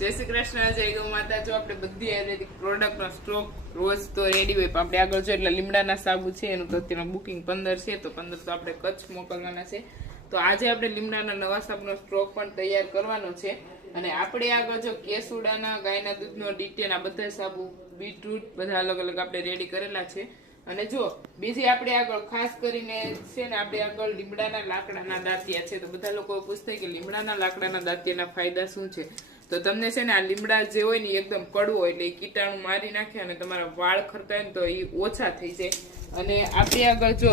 જય શ્રી કૃષ્ણ, જય ગૌ માતા. જો આપણે બધી આયુર્વેદિક પ્રોડક્ટનો સ્ટોક રોજ તો રેડી હોય, પણ આપણે આગળ જો એટલે લીમડાના સાબુ છે એનું તો અત્યારનું બુકિંગ 15 છે, તો 15 તો આપણે કચ્છ મોકલવાના છે. તો આજે આપણે લીમડાના નવા સાબુનો સ્ટોક પણ તૈયાર કરવાનો છે. અને આપણે આગળ જો કેસુડાના, ગાયના દૂધનો, ડીટેન, આ બધા સાબુ, બીટરૂટ બધા અલગ અલગ આપણે રેડી કરેલા છે. અને જો બીજી આપણે આગળ ખાસ કરીને છે ને, આપણે આગળ લીમડાના લાકડાના દાંતિયા છે. તો બધા લોકો પૂછતા કે લીમડાના લાકડાના દાંતિયાના ફાયદા શું છે. તો તમને છે ને આ લીમડા જે હોય ને એકદમ કડવો હોય, એટલે એ કીટાણુ મારી નાખે અને તમારા વાળ ખરતા હોય ને તો એ ઓછા થઈ જાય. અને આપણે આગળ જો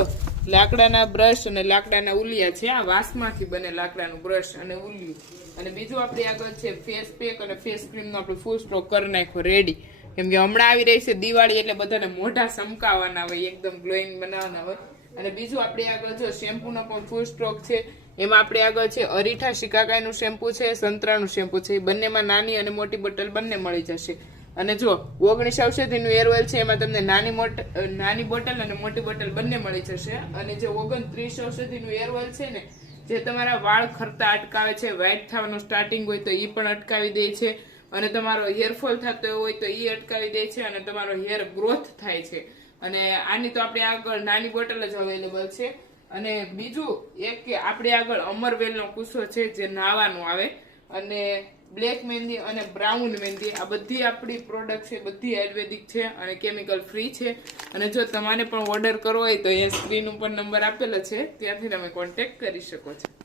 લાકડાના બ્રશ અને લાકડાના ઉલિયા છે, આ વાંસમાંથી બને લાકડાનું બ્રશ અને ઉલિયું. અને બીજું આપણે આગળ છે ફેસ પેક અને ફેસ ક્રીમનો આપણે ફૂલ સ્ટોક કરી નાખ્યો રેડી. કેમ કે હમણાં આવી રહી છે દિવાળી, એટલે બધાને મોઢા ચમકાવવાના હોય, એકદમ ગ્લોઈંગ બનાવવાના હોય. અને બીજું આપણે આગળ જો શેમ્પૂનો પણ ફૂલ સ્ટોક છે. એમાં આપણે આગળ છે અરીઠા શિકાકાઈનું શેમ્પુ છે, સંતરાનું શેમ્પુ છે. બંનેમાં નાની અને મોટી બોટલ બંને મળી જશે. અને જો 19 ઔષધિનું હેર ઓઇલ છે, એમાં તમને નાની બોટલ અને મોટી બોટલ બંને મળી જશે. અને જે 29 ઔષધિનું હેર ઓઇલ છે ને, જે તમારા વાળ ખરતા અટકાવે છે, વ્હાઈટ થવાનું સ્ટાર્ટિંગ હોય તો એ પણ અટકાવી દે છે. અને તમારો હેરફોલ થતો હોય તો એ અટકાવી દે છે. અને તમારો હેર ગ્રોથ થાય છે. અને આની તો આપણે આગળ નાની બોટલ જ અવેલેબલ છે. અને બીજું એક કે આપણે આગળ અમરવેલનો કુસો છે, જે નાવાનું આવે. અને બ્લેક મહેંદી અને બ્રાઉન મહેંદી, આ બધી આપણી પ્રોડક્ટ છે, બધી આયુર્વેદિક છે અને કેમિકલ ફ્રી છે. અને જો તમારે પણ ઓર્ડર કરવો હોય તો એ સ્ક્રીન ઉપર નંબર આપેલો છે, ત્યાંથી તમે કોન્ટેક્ટ કરી શકો છો.